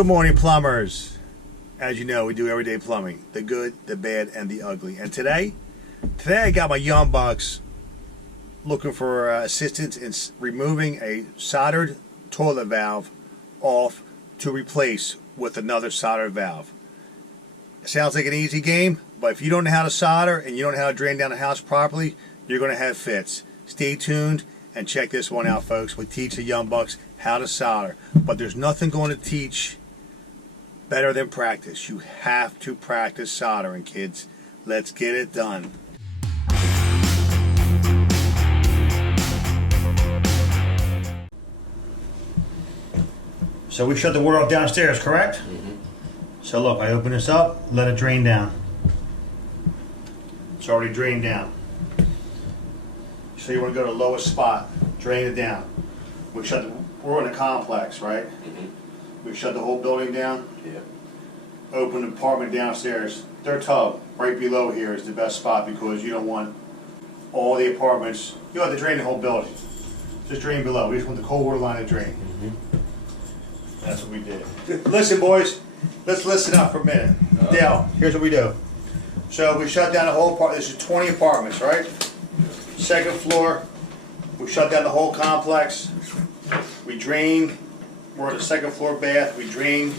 Good morning, plumbers. As you know, we do everyday plumbing, the good, the bad, and the ugly. And today I got my young bucks looking for assistance in removing a soldered toilet valve off to replace with another soldered valve. It sounds like an easy game, but if you don't know how to solder and you don't know how to drain down the house properly, you're going to have fits. Stay tuned and check this one out, folks. We teach the young bucks how to solder, but there's nothing going to teach better than practice. You have to practice soldering, kids. Let's get it done. So we shut the water off downstairs, correct? Mm-hmm. So look, I open this up, let it drain down. It's already drained down. So you want to go to the lowest spot, drain it down. We're in a complex, right? Mm-hmm. We shut the whole building down. Yeah. Open the apartment downstairs. Their tub right below here is the best spot because you don't want all the apartments. You don't have to drain the whole building. Just drain below. We just want the cold water line to drain. Mm-hmm. That's what we did. Listen, boys. Let's listen up for a minute. Dale, here's what we do. So we shut down the whole part. This is 20 apartments, right? Second floor. We shut down the whole complex. We drain. We're at the second floor bath. We drain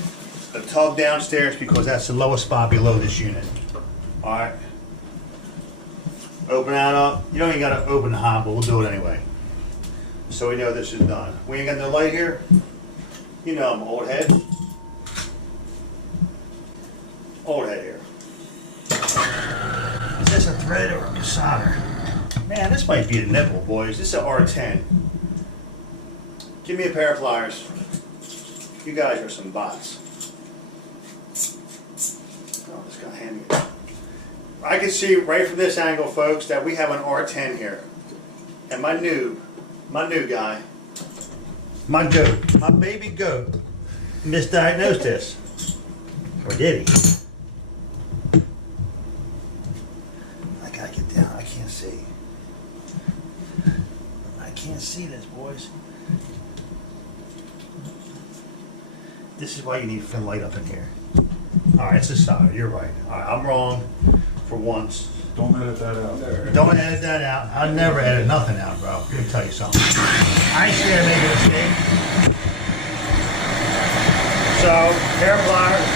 the tub downstairs because that's the lowest spot below this unit. Alright. Open that up. You don't even got to open the hob, but we'll do it anyway. So we know this is done. We ain't got no light here. You know I'm old head. Old head here. Is this a thread or a solder? Man, this might be a nipple, boys. This is an R10. Give me a pair of pliers. You guys are some bots. Oh, this guy handed me. I can see right from this angle, folks, that we have an R10 here. And my new guy, my goat, my baby goat, misdiagnosed this. Or did he? I gotta get down. I can't see. I can't see this, boys. This is why you need a light up in here. Alright, it's a solder. You're right. Alright, I'm wrong for once. Don't edit that out. Don't edit that out. I'll never edit nothing out, bro. Let me tell you something. I ain't scared to make a mistake. So, hair pliers.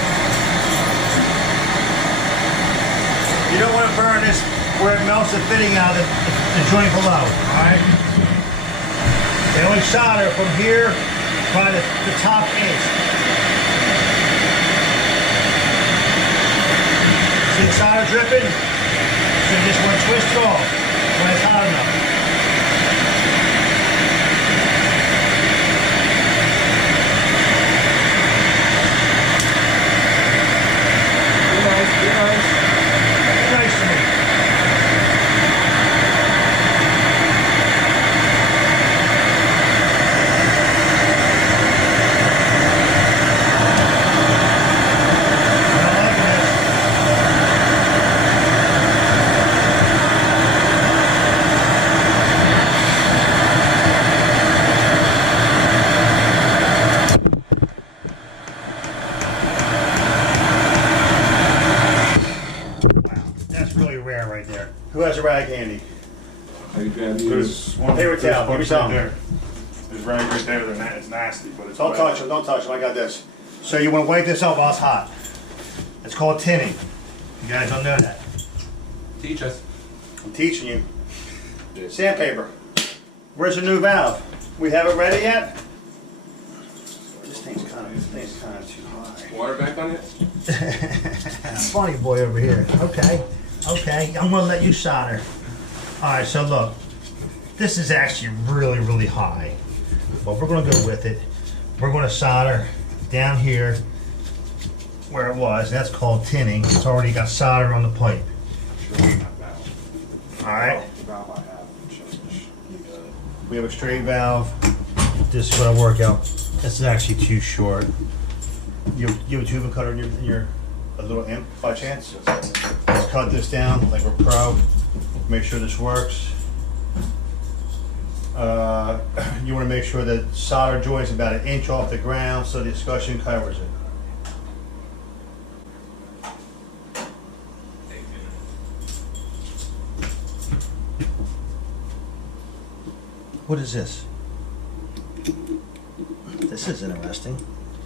You don't want to burn this where it melts the fitting out of the joint below. Alright? They only solder from here by the top inch. See the solder dripping? So you just want to twist it off when it's hot enough. Be nice, be nice. Be nice to me. Right there. Who has a rag handy? There's one paper towel. Give me some. Right there. There's rag right there. It's nasty, but it's Don't wet. touch them. Don't touch them. I got this. So you want to wipe this up while it's hot. It's called tinning. You guys don't know that. Teach us. I'm teaching you. Sandpaper. Where's the new valve? We have it ready yet? This thing's kind of too high. Water back on it? Funny boy over here. Okay, I'm gonna let you solder. Alright, so look, this is actually really, really high. But we're gonna go with it. We're gonna solder down here where it was. That's called tinning. It's already got solder on the pipe. Alright. We have a straight valve. This is what I work out. This is actually too short. You have a tube cutter in your a little imp by chance? Let's cut this down like we're pro. Make sure this works. You want to make sure that solder joint is about 1 inch off the ground so the discussion covers it. What is this? This is interesting.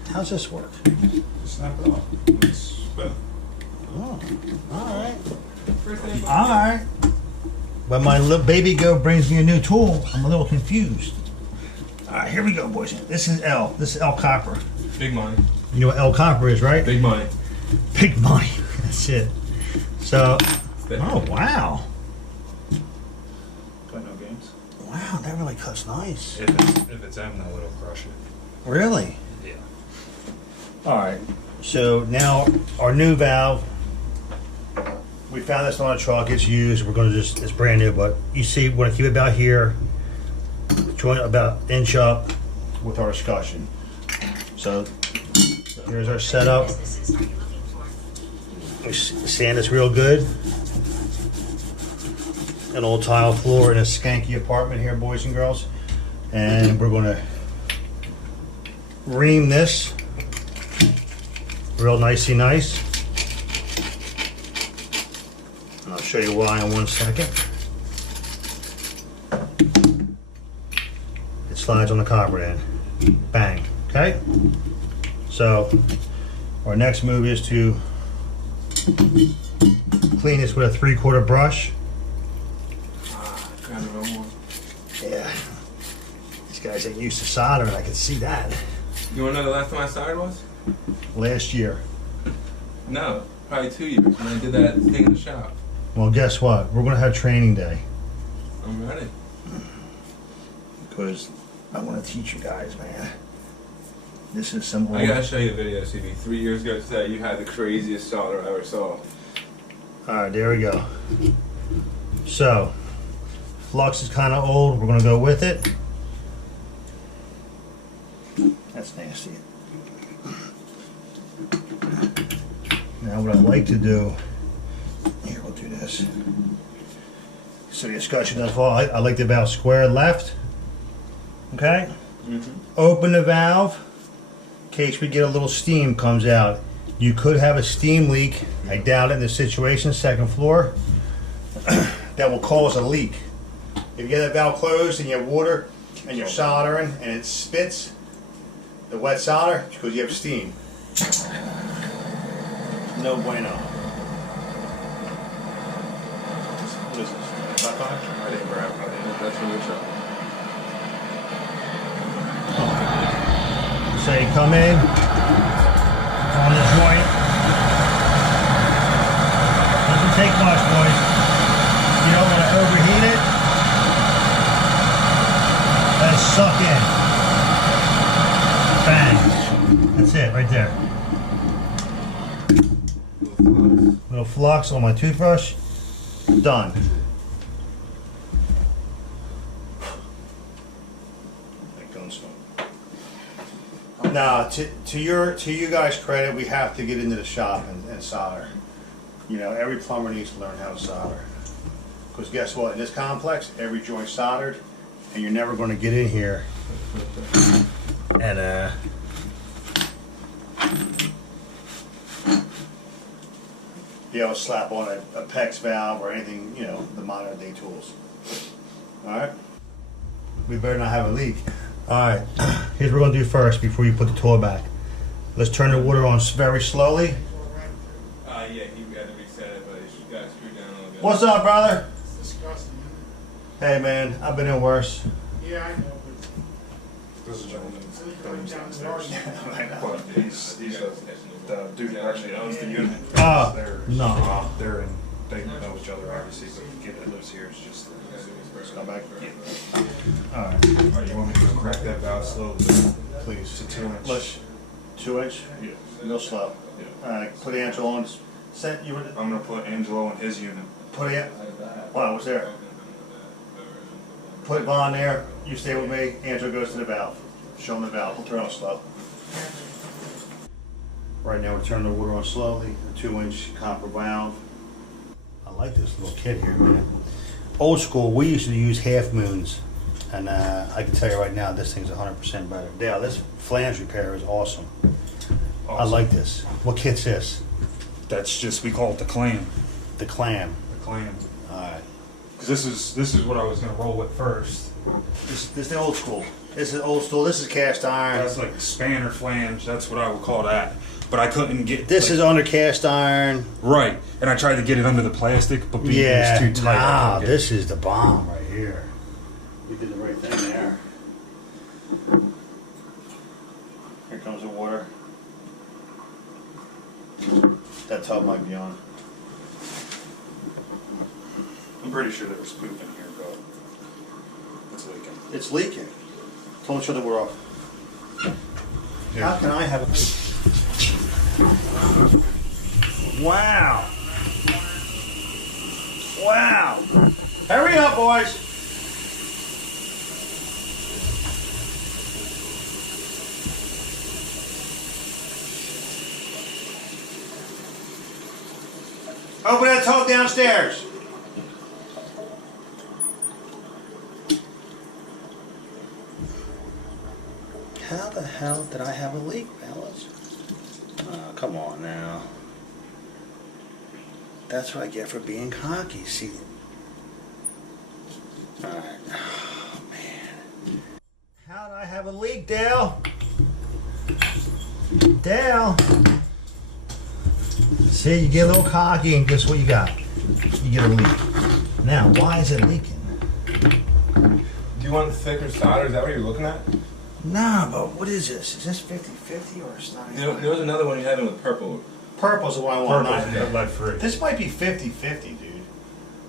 How's this work? Snap it off. It's spin. Oh, alright. Alright. When my little baby goat brings me a new tool, I'm a little confused. Alright, here we go, boys. This is L. This is L copper. Big money. You know what L copper is, right? Big money. Big money. That's it. So, oh wow. Play no games. Wow, that really cuts nice. If it's M, though, it'll crush it. Really? Yeah. Alright. So now our new valve. We found this on a truck, it's used, we're gonna just, it's brand new, but you see, we're gonna keep it about here, joint about inch up with our discussion. So here's our setup. We sand this real good. An old tile floor in a skanky apartment here, boys and girls. And we're gonna ream this real nicey nice. And I'll show you why in 1 second. It slides on the copper end. Bang. Okay? So our next move is to clean this with a 3/4 brush. Grab it one more. Yeah. These guys ain't used to soldering, I can see that. You wanna know the last time I soldered was? Last year. No, probably 2 years when I did that thing in the shop. Well, guess what? We're gonna have training day. I'm ready. Because I want to teach you guys, man. This is some I gotta show you a video, CB. 3 years ago today, you had the craziest solder I ever saw. Alright, there we go. So, flux is kind of old. We're going to go with it. That's nasty. Now what I like to do, here we'll do this. So the discussion doesn't fall. I like the valve square left. Okay? Open the valve in case we get a little steam comes out. You could have a steam leak. I doubt it in this situation, second floor. That will cause a leak. If you get that valve closed and you have water and you're soldering and it spits, the wet solder, it's because you have steam. No bueno. What is this? Back on? I didn't grab it. That's from your shop. So you come in on the joint. Doesn't take much, boys. You don't want to overheat it. Let it suck in. Bang. That's it, right there. Little flux on my toothbrush. Done. Now, to you guys' credit, we have to get into the shop and solder. You know, every plumber needs to learn how to solder. Because guess what? In this complex, every joint's soldered, and you're never going to get in here and be able to slap on a PEX valve or anything, you know, the modern day tools. Alright? We better not have a leak. Alright, here's what we're going to do first before you put the tool back. Let's turn the water on very slowly. Yeah, he got to reset it, but you got to screw down a little bit. What's up, brother? It's disgusting. Hey, man, I've been in worse. Yeah, I know, but This is gentleman. so you can down the yard. But he's the dude that actually owns the unit. Ah, They're no. They're in. They know each other, obviously, but the kid that lives here is just. Come back. Yeah. Alright, Alright, you want me to crack that valve slowly? please. It's a 2-inch. Let's, 2 inch? Yeah. Real slow. Yeah. Alright, put the Angelo on. Set, you would I'm gonna put Angelo in his unit. put it. Wow, what's there? Put Vaughn there. You stay with me. Angelo goes to the valve. Show him the valve. We'll turn on slow. Right now we're turning the water on slowly. A 2 inch copper valve. I like this little kit here, man. Old school, we used to use half moons. And I can tell you right now, this thing's 100% better. Dale, this flange repair is awesome. I like this. What kit's this? That's just, we call it the clam. The clam. The clam. Alright. Because this is what I was gonna roll with first. This is the old school. This is old school. This is cast iron. That's like spanner flange. That's what I would call that. But I couldn't get. This is under cast iron. Right, and I tried to get it under the plastic, but it Yeah. was too tight. Nah, this is the bomb right here. You did the right thing there. Here comes the water. That tub might be on. I'm pretty sure there was poop in here, but it's leaking. It's leaking. Tell me that we're off. Here. How can I have a... Wow. Wow. Hurry up, boys. Open that tub downstairs. How the hell did I have a leak, fellas? Oh, come on now. That's what I get for being cocky, see? Alright. Oh, man. How did I have a leak, Dale? Dale? See, you get a little cocky and guess what you got? You get a leak. Now, why is it leaking? Do you want thicker solder? Is that what you're looking at? Nah, but what is this? Is this 50-50 or it's not? There was another one you had in with purple. Purple's the one I want. Purple's not lead free. This might be 50-50, dude.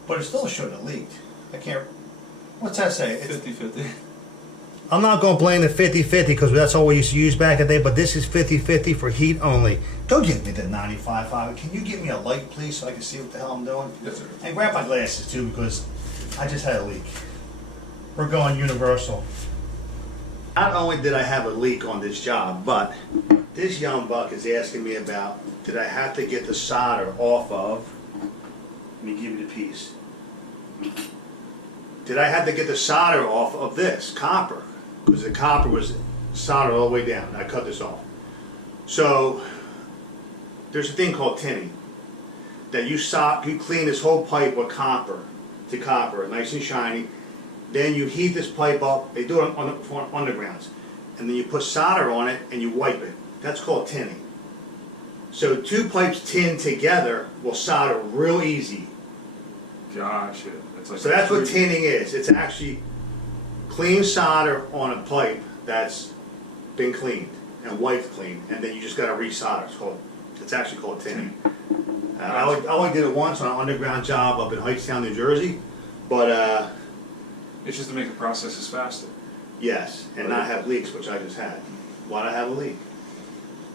But it still shouldn't have leaked. I can't... What's that say? It's, 50-50. I'm not going to blame the 50-50 because that's all we used to use back in the day, but this is 50-50 for heat only. Go get me the 95.5. Can you get me a light, please, so I can see what the hell I'm doing? Yes, sir. And grab my glasses, too, because I just had a leak. We're going universal. Not only did I have a leak on this job, but this young buck is asking me about, did I have to get the solder off of, let me give you the piece. Did I have to get the solder off of this copper? Because the copper was soldered all the way down. I cut this off. So there's a thing called tinning. That you clean this whole pipe with copper to copper, nice and shiny. Then you heat this pipe up. They do it on the undergrounds, and then you put solder on it and you wipe it. That's called tinning. So two pipes tin together will solder real easy. Gotcha. It's like So that's what tinning is. It's actually clean solder on a pipe that's been cleaned and wiped clean, and then you just got to re-solder. It's actually called tinning. I only did it once on an underground job up in Hightstown, New Jersey, but It's just to make the processes faster. yes, and not have leaks, which I just had. Why'd I have a leak?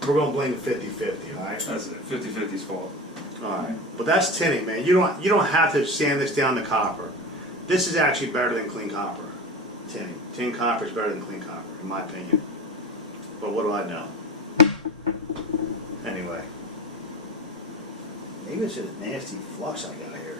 We're going to blame the 50-50, all right? That's it. 50-50's fault. All right, but that's tinning, man. You don't have to sand this down to copper. This is actually better than clean copper. Tinning. Tin copper is better than clean copper, in my opinion. But what do I know? Anyway, maybe it's just a nasty flux I got here.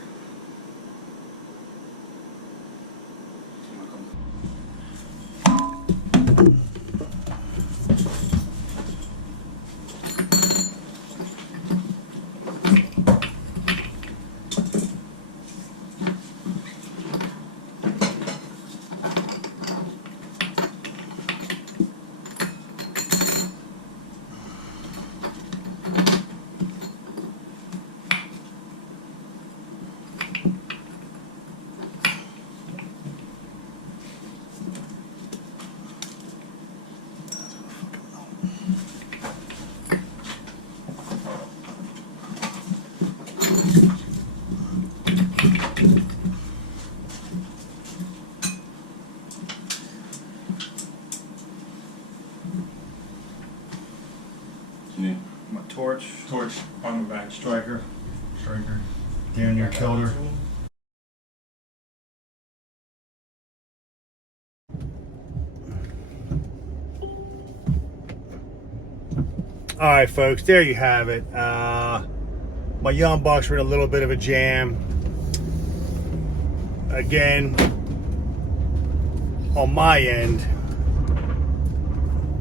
Yeah. My torch. Torch on the back. Striker. Darren, you killed her. All right, folks, there you have it. My young bucks were in a little bit of a jam. Again, on my end,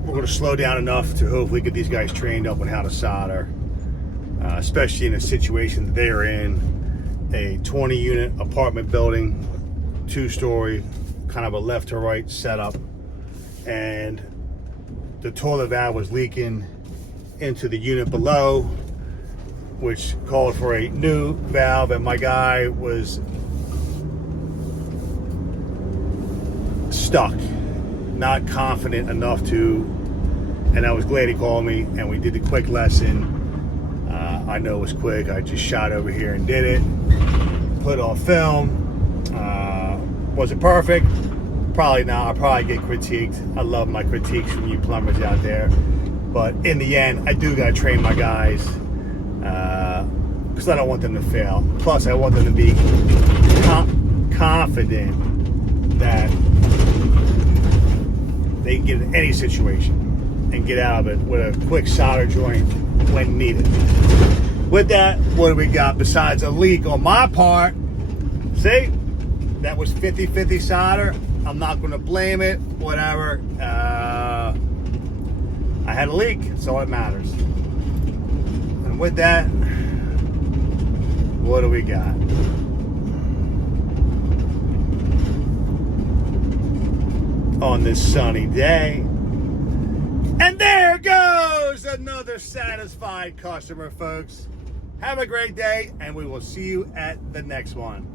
we're going to slow down enough to hopefully get these guys trained up on how to solder, especially in a situation that they're in, a 20-unit apartment building, 2-story, kind of a left to right setup, and the toilet valve was leaking into the unit below, which called for a new valve, and my guy was stuck, not confident enough to, and I was glad he called me, and we did the quick lesson. I know it was quick. I just shot over here and did it, put on film. Was it perfect? Probably not. I'll probably get critiqued. I love my critiques from you plumbers out there, but in the end, I do gotta train my guys, because I don't want them to fail. Plus, I want them to be confident that they can get in any situation and get out of it with a quick solder joint when needed. With that, what do we got besides a leak on my part? See, that was 50-50 solder. I'm not going to blame it, whatever. I had a leak, that's all that matters. And with that, what do we got? On this sunny day. And there goes another satisfied customer, folks. Have a great day, and we will see you at the next one.